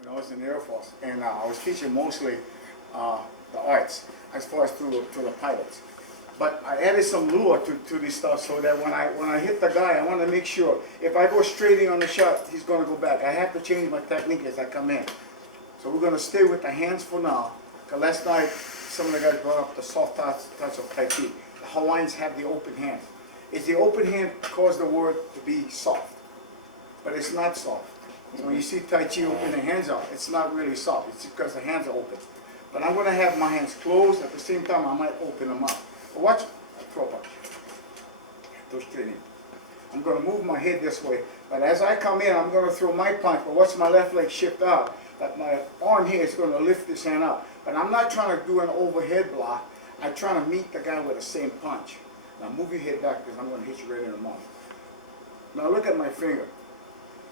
when I was in the Air Force, and I was teaching mostly the arts as far as to the pilots. But I added some lure to this stuff so that when I hit the guy, I want to make sure if I go straight in on the shot, he's going to go back. I have to change my technique as I come in. So we're going to stay with the hands for now. Because last night, some of the guys brought up the soft touch of Tai Chi. The Hawaiians have the open hand. Is the open hand cause the word to be soft? But it's not soft. So when you see Tai Chi open the hands up, it's not really soft. It's because the hands are open. But I'm going to have my hands closed. At the same time, I might open them up. But watch. Throw punch. Go straight in. I'm going to move my head this way. But as I come in, I'm going to throw my punch. But watch my left leg shift out. But my arm here is going to lift this hand up. But I'm not trying to do an overhead block. I'm trying to meet the guy with the same punch. Now move your head back because I'm going to hit you right in the mouth. Now look at my finger.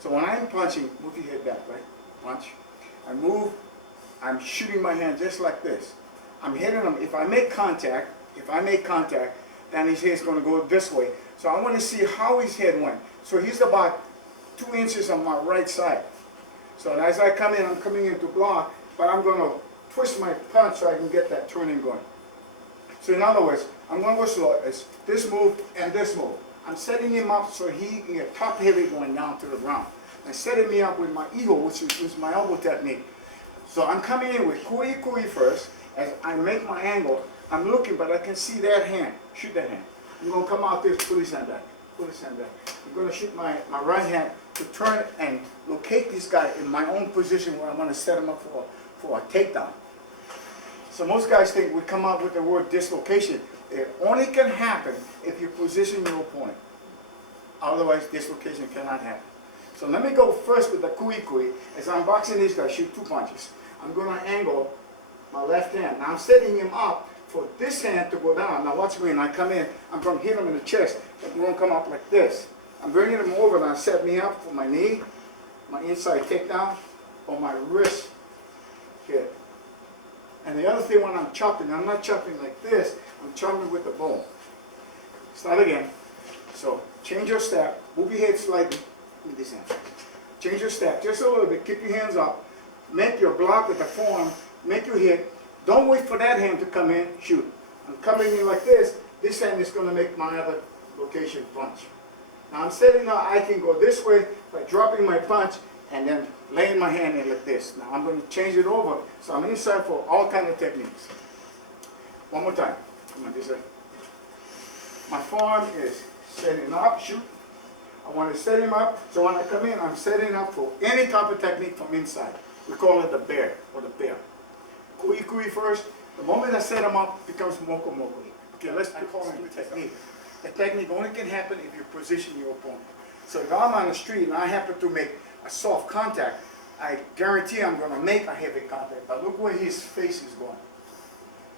So when I'm punching, move your head back, right? Punch. I move. I'm shooting my hand just like this. I'm hitting him. If I make contact, then his head's going to go this way. So I want to see how his head went. So he's about 2 inches on my right side. So as I come in, I'm coming in to block, but I'm going to twist my punch so I can get that turning going. So in other words, I'm going to go slow. It's this move and this move. I'm setting him up so he can get top heavy going down to the ground. And setting me up with my eagle, which is my elbow technique. So I'm coming in with kui first. As I make my angle, I'm looking, but I can see that hand. Shoot that hand. I'm going to come out this, pull his hand back. Pull his hand back. I'm going to shoot my right hand to turn and locate this guy in my own position where I'm going to set him up for a takedown. So most guys think we come out with the word dislocation. It only can happen if you position your opponent. Otherwise, dislocation cannot happen. So let me go first with the kui. As I'm boxing this guy, shoot 2 punches. I'm going to angle my left hand. Now I'm setting him up for this hand to go down. Now watch me, when I come in, I'm going to hit him in the chest. I'm going to come up like this. I'm bringing him over, now set me up for my knee, my inside takedown, or my wrist hit. And the other thing when I'm chopping, I'm not chopping like this, I'm chopping with the bone. Start again. So change your step, move your head slightly, with this hand. Change your step just a little bit, keep your hands up, make your block with the forearm, make your hit. Don't wait for that hand to come in, shoot. I'm coming in like this hand is going to make my other location punch. Now I'm setting up, I can go this way by dropping my punch and then laying my hand in like this. Now I'm going to change it over, so I'm inside for all kinds of techniques. One more time. Come on, this way. My forearm is setting up, shoot. I want to set him up, so when I come in, I'm setting up for any type of technique from inside. We call it the bear, or the bear. Kui first. The moment I set him up, it becomes Moko. Okay, let's call it the technique. The technique only can happen if you position your opponent. So if I'm on the street and I happen to make a soft contact, I guarantee I'm going to make a heavy contact. But look where his face is going.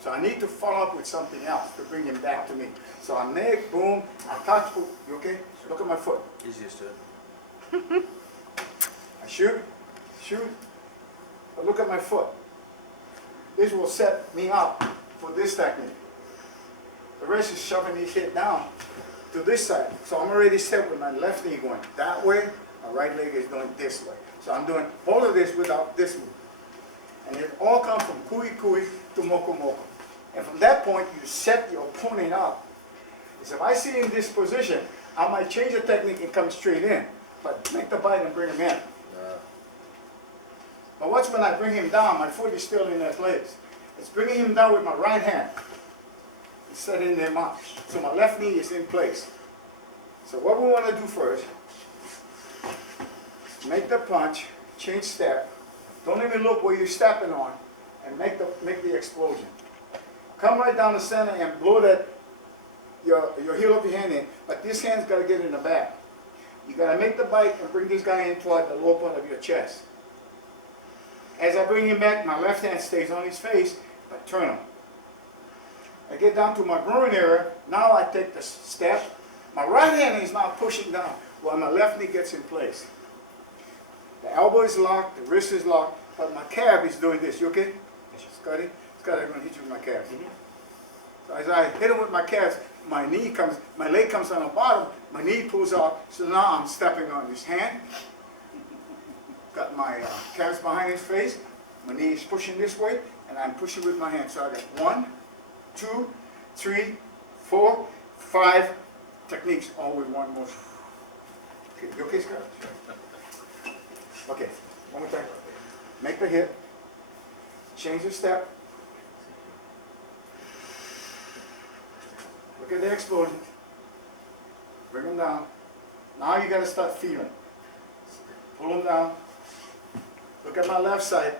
So I need to follow up with something else to bring him back to me. So I make, boom, I touch, you okay? Look at my foot. He's used to it. I shoot, but look at my foot. This will set me up for this technique. The rest is shoving his head down to this side. So I'm already set with my left knee going that way, my right leg is going this way. So I'm doing all of this without this move. And it all comes from kui to Moko. And from that point, you set your opponent up. So if I see in this position, I might change the technique and come straight in, but make the bite and bring him in. But watch when I bring him down, my foot is still in that place. It's bringing him down with my right hand. It's setting him up. So my left knee is in place. So what we want to do first, make the punch, change step. Don't even look where you're stepping on, and make the explosion. Come right down the center and blow that your heel of your hand in, but this hand's got to get in the back. You got to make the bite and bring this guy in toward the lower part of your chest. As I bring him back, my left hand stays on his face, but turn him. I get down to my groin area, now I take the step. My right hand is now pushing down while my left knee gets in place. The elbow is locked, the wrist is locked, but my calf is doing this. You okay? Scotty? Scotty, I'm going to hit you with my calf. So as I hit him with my calf, my leg comes on the bottom, my knee pulls out, so now I'm stepping on his hand. got my calves behind his face, my knee is pushing this way, and I'm pushing with my hand. So I got 1, 2, 3, 4, 5 techniques, all with one motion. Okay, you okay, Scott? Okay, one more time. Make the hit, change the step. Look at the explosion. Bring them down. Now you got to start feeling. Pull them down. Look at my left side.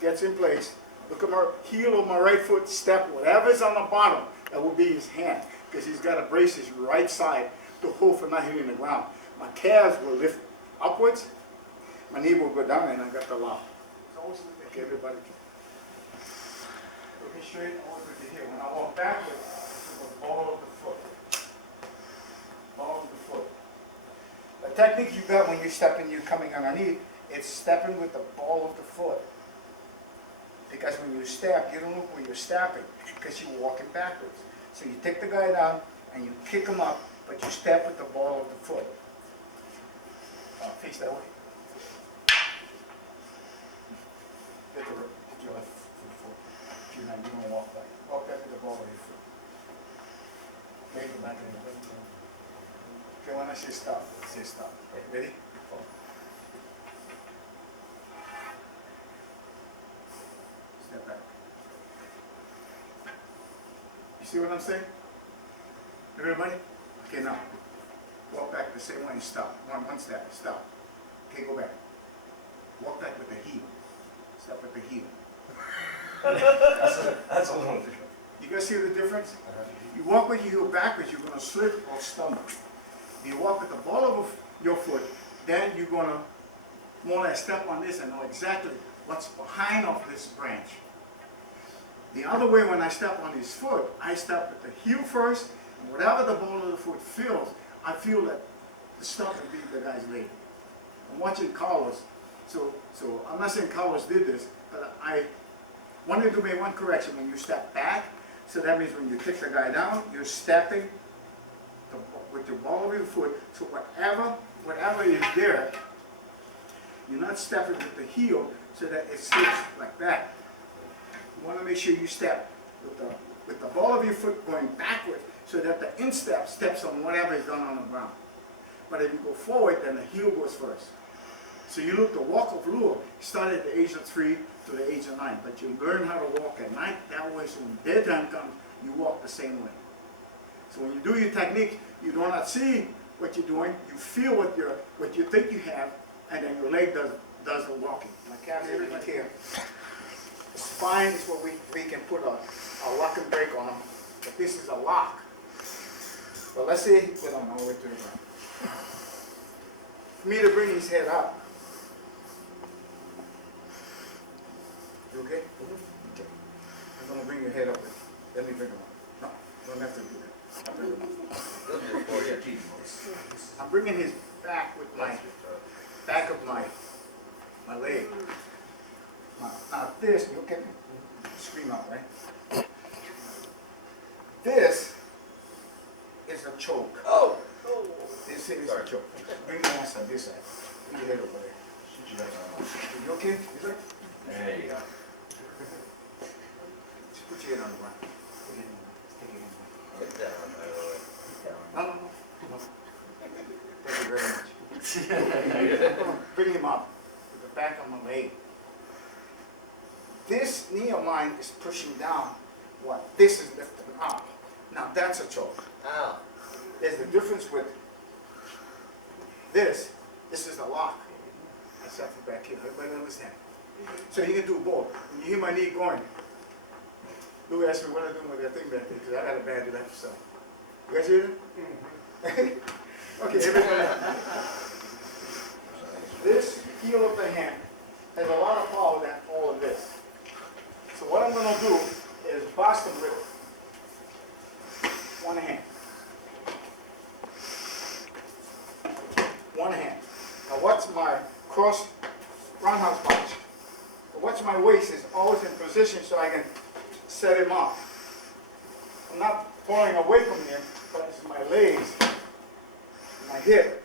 Gets in place. Look at my heel of my right foot. Step whatever's on the bottom. That will be his hand. Because he's got to brace his right side to hold for not hitting the ground. My calves will lift upwards. My knee will go down and I got the lock. Okay, everybody. Looking straight, always with the heel. When I walk backwards, the ball of the foot. Ball of the foot. The technique you got when you're stepping, you're coming underneath, it's stepping with the ball of the foot. Because when you step, you don't look where you're stepping, because you're walking backwards. So you take the guy down and you kick him up, but you step with the ball of the foot. Face that way. Get your left foot. If you're not, you don't walk back. Walk back with the ball of your foot. Okay, go back in the way. Okay, when I say stop, say stop. Okay, ready? Step back. You see what I'm saying? Everybody? Okay, now. Walk back the same way and stop. One step, stop. Okay, go back. Walk back with the heel. Step with the heel. That's a little different. You guys see the difference? You walk with your heel backwards, you're going to slip or stumble. You walk with the ball of your foot, then you're going to more or less step on this and know exactly what's behind of this branch. The other way, when I step on his foot, I step with the heel first, and whatever the ball of the foot feels, I feel that the stuff will be the guy's leg. I'm watching Carlos, so I'm not saying Carlos did this, but I wanted to make one correction. When you step back, so that means when you kick the guy down, you're stepping with your ball of your foot, so whatever is there, you're not stepping with the heel so that it sits like that. You want to make sure you step with the ball of your foot going backward so that the instep steps on whatever is done on the ground. But if you go forward, then the heel goes first. So you look, the walk of lure started at the age of 3 to the age of 9, but you learn how to walk at night that way, so when bedtime comes, you walk the same way. So when you do your technique, you do not see what you're doing, you feel what you think you have, and then your leg does the walking. My calves, everything here. The spine is what we can put a lock and break on them, but this is a lock. But let's say he put on all the way to the ground. For me to bring his head up. You okay? Okay. I'm going to bring your head up. Let me bring him up. No, don't have to do that. I'll bring him up. I'm bringing his back with my back of my leg. Now this, you can scream out, right? This is a choke. Oh! This is a choke. Bring your ass on this side. Bring your head over there. You okay? You good? There you go. Just put your head on the ground. Take your hand. Get down, by the way. No. Thank you very much. Come on, bring him up with the back of my leg. This knee of mine is pushing down what this is lifting up. Now that's a choke. Ow. There's the difference with this. This is the lock. I set it back here. Everybody understand? So you can do both. When you hear my knee going, Lou asked me what I'm doing with that thing back there because I got a bad left side. You guys hear it? Okay, everybody. This heel of the hand has a lot of power than all of this. So what I'm going to do is bust them with one hand. One hand. Now watch my cross roundhouse punch. Watch my waist is always in position so I can set him up. I'm not pulling away from him, but it's my legs, my hip.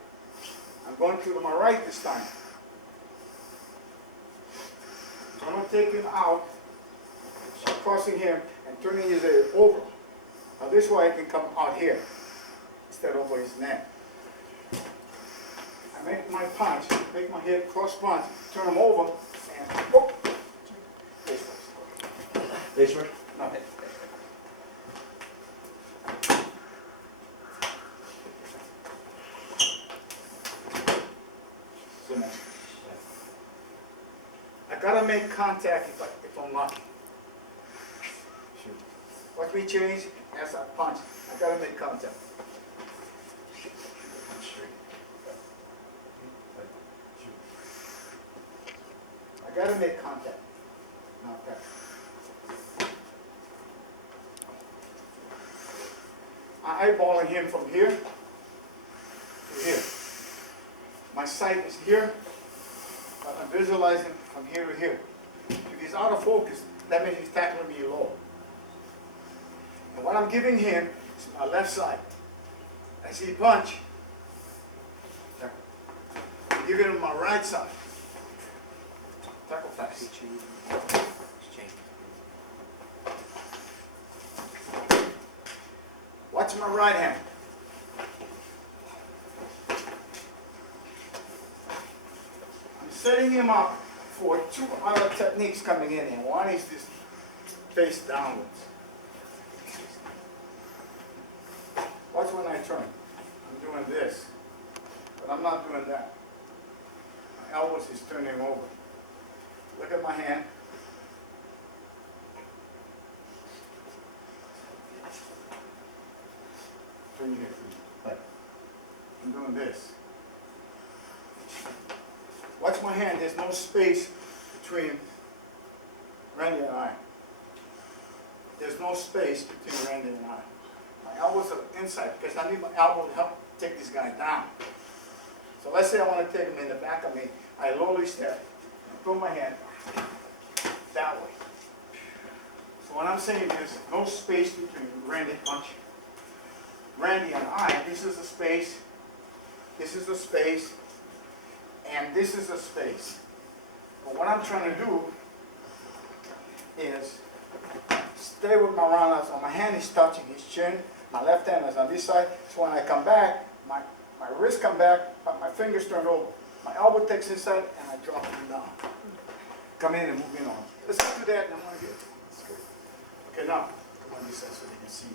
I'm going to my right this time. to take him out, crossing him and turning his head over. Now this way I can come out here instead of over his neck. I make my punch, make my head cross punch, turn him over, and oh, face first. Face first? No. I gotta make contact if I'm lucky. Watch me change as I punch. I gotta make contact. I gotta make contact. Not that. I'm eyeballing him from here to here. My sight is here, but I'm visualizing from here to here. If he's out of focus, that means he's tackling me low. And what I'm giving him is my left side. As he punch, I'm giving him my right side. Tackle fast. Watch my right hand. I'm setting him up for two other techniques coming in here. One is this face downwards. Watch when I turn. I'm doing this, but I'm not doing that. My elbows is turning over. Look at my hand. Turn your head to me. I'm doing this. Watch my hand. There's no space between Randy and I. There's no space between Randy and I. My elbows are inside because I need my elbow to help take this guy down. So let's say I want to take him in the back of me. I lowly step and throw my hand that way. So what I'm saying is no space between Randy punch. Randy and I, this is a space, this is a space, and this is a space. But what I'm trying to do is stay with my roundhouse. So my hand is touching his chin, my left hand is on this side. So when I come back, my wrist come back, but my fingers turn over. My elbow takes inside and I drop him down. Come in and move in on. Let's do that and I want to get it. Okay, now, come on this side so they can see.